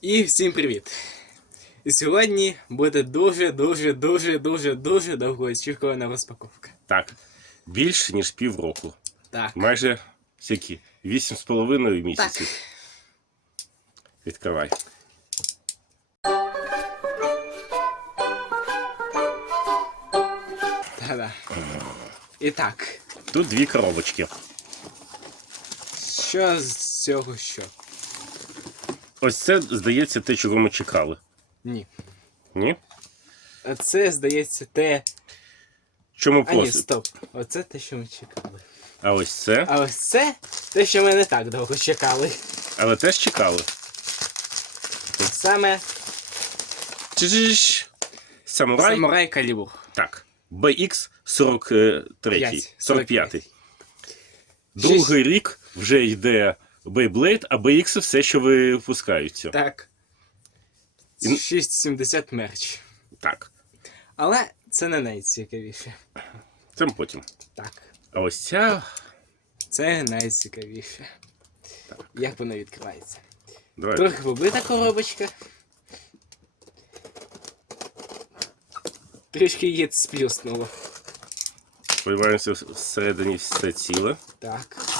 І всім привіт! І сьогодні буде дуже, дуже, дуже, дуже, дуже довгоочікувана розпаковка. Так, більше ніж півроку. Так. Майже скільки? Вісім з половиною Так. місяців. Відкривай. Та-да. І так, Тут дві коробочки. що з цього що? Ось це, здається, те, чого ми чекали. Ні. Ні? А це, здається, те. Чому А ні, просто? стоп. Оце те, що ми чекали. А ось це. А ось це те, що ми не так довго чекали. Але теж чекали. Саме Чиж. Самурай. самурай калібур. Так. BX 43. П'ять. 45. Другий рік вже йде Beyblade, а BX все, що випускаються. Так. 6,70 мерч. Так. Але це не найцікавіше. Це потім. Так. А ось ця. Це найцікавіше. Як воно відкривається? Давай. Трохи побита коробочка. Трішки її сплюснуло. Сподіваємося, всередині все ціле. Так.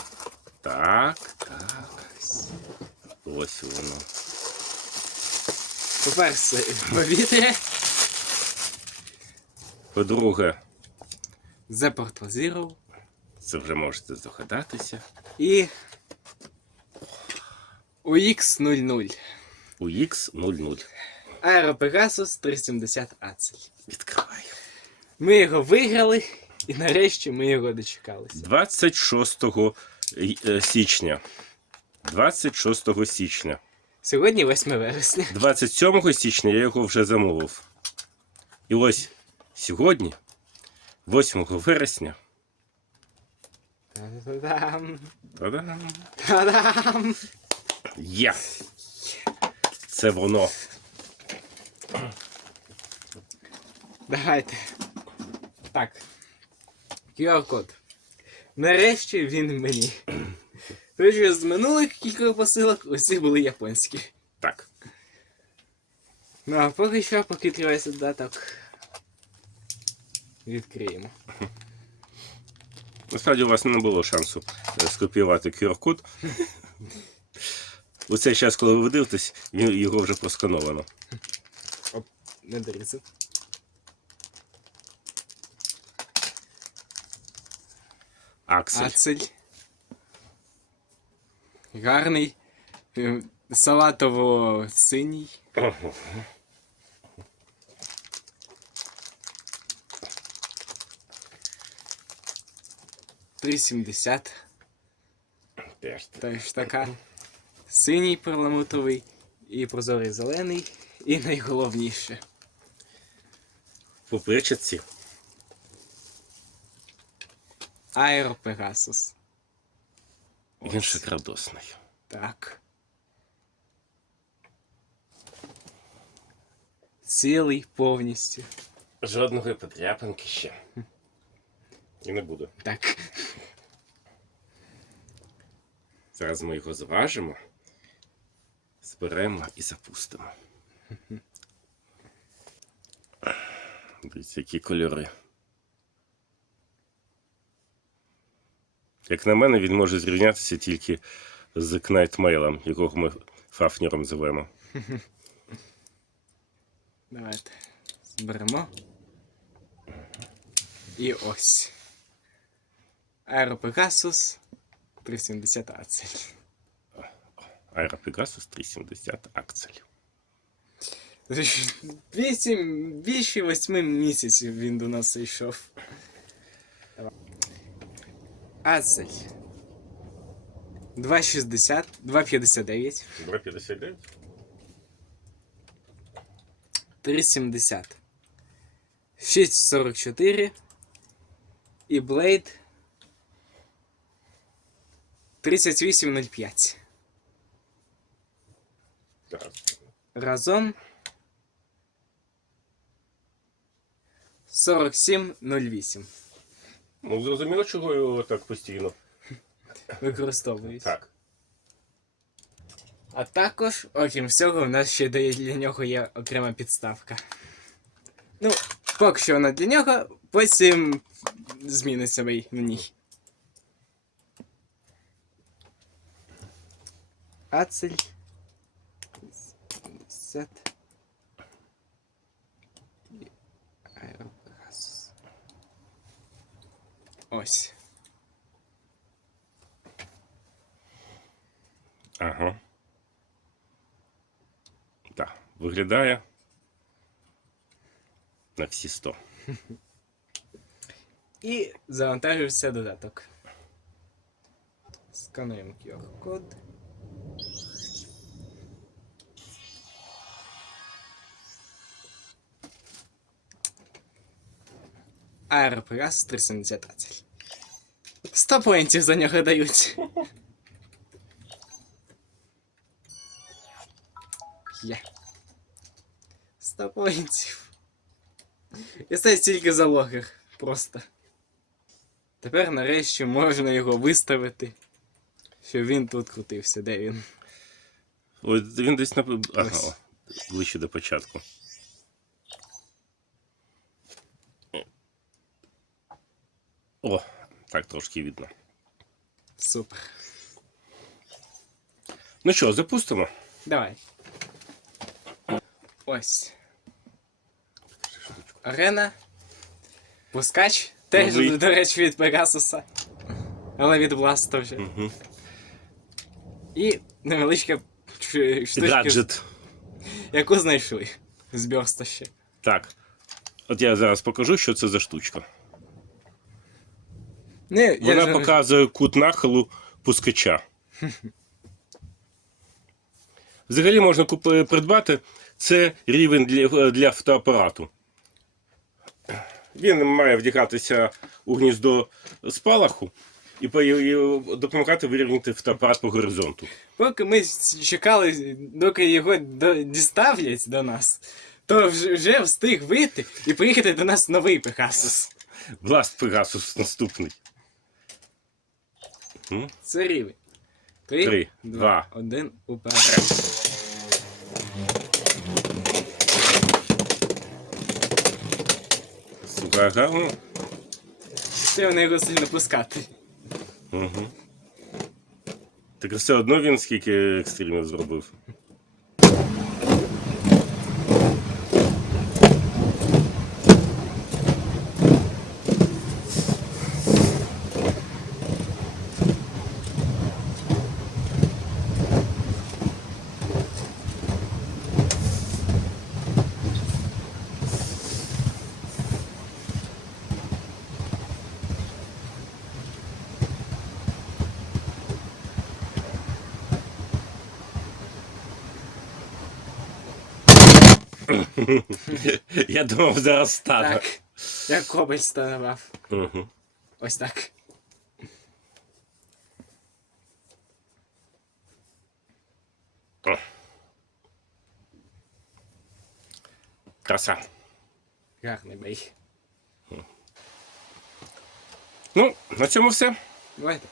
Так, так. Ось воно. По-перше, повітря. По-друге, The Portal Zero. це вже можете здогадатися. І. UX00. У X00. Aero Pegasus 370 Ацель. Відкриваю. Ми його виграли, і нарешті ми його дочекалися. 26 е, січня. 26 січня. Сьогодні 8 вересня. 27 січня я його вже замовив. І ось сьогодні, 8 вересня. Та-дам! Та-дам! Та-дам! Є! Це воно. Давайте. Так. QR-код. Нарешті він мені. Що з минулих кількох посилок усі були японські. Так. Ну а поки що, поки тривається додаток. Відкриємо. Насправді у вас не було шансу е, скопіювати QR-код. У цей час, коли ви дивитесь, його вже проскановано. Оп, не дивіться. Аксель. Ацель. Гарний. е, Салатово-синій. Ого. Три сімдесят. Теж. Теж така. Синій перламутровий і прозорий зелений. І найголовніше. По причетці. Аеро Пегасус. Він шикардосний. Так. Цілий повністю. Жодної потряпинки ще. І не буде. Так. Зараз ми його зважимо, зберемо і запустимо. Дивіться, які кольори. Як на мене, він може зрівнятися тільки з Knightmail, якого ми Фафніром звемо. Давайте. Зберемо. І ось. Аеро Пегасус 370 Ацель. Aero Pegasus 370 аксель. Вісім, більше восьми місяців він до нас йшов. Ацель. 2,60, 2,59, 2,59? 3,70. 6,44 і Блейд 38,05. Так. Разом 47,08. Ну, зрозуміло, чого його так постійно. Використовують. Так. А також, окрім всього, в нас ще для нього є окрема підставка. Ну, поки що вона для нього, потім зміниться на ній. Ацель. 50. І Аеропрас. Ось. Ага. Так, виглядає на всі 100. І завантажився додаток. Скануємо QR-код. Аеропрес 370. 100 поінтів за нього дають. Є. 100 поінтів. І це тільки за логер. Просто. Тепер нарешті можна його виставити. Щоб він тут крутився, де він. Ось він десь на ага, ближче до початку. О, так трошки видно. Супер. Ну що, запустимо? Давай. Ось. Арена. Пускач. Теж, Новий. до речі, від Пегасуса. Але від Бласта вже. Угу. І невеличка ч- штучка, Гаджет. яку знайшли. З бьорста ще. Так. От я зараз покажу, що це за штучка. Не, я Вона ж- показує кут нахилу пускача. Взагалі можна купи- придбати це рівень для, для фотоапарату. Він має вдягатися у гніздо спалаху і по- і допомагати вирівняти фотоапарат по горизонту. Поки ми чекали, доки його до... діставлять до нас, то вже, вже встиг вийти і приїхати до нас новий Пегасус. Бласт Пегасус наступний. Це рівень. Три, Три, два, два. один, уперед. Супер гарно. Треба його сильно пускати. Угу. Так все одно він скільки екстримів зробив. Я думав, зараз стане. Так. Як кобель станував. Угу. Ось так. Краса. Гарний бей. Ну, на цьому все. Давайте.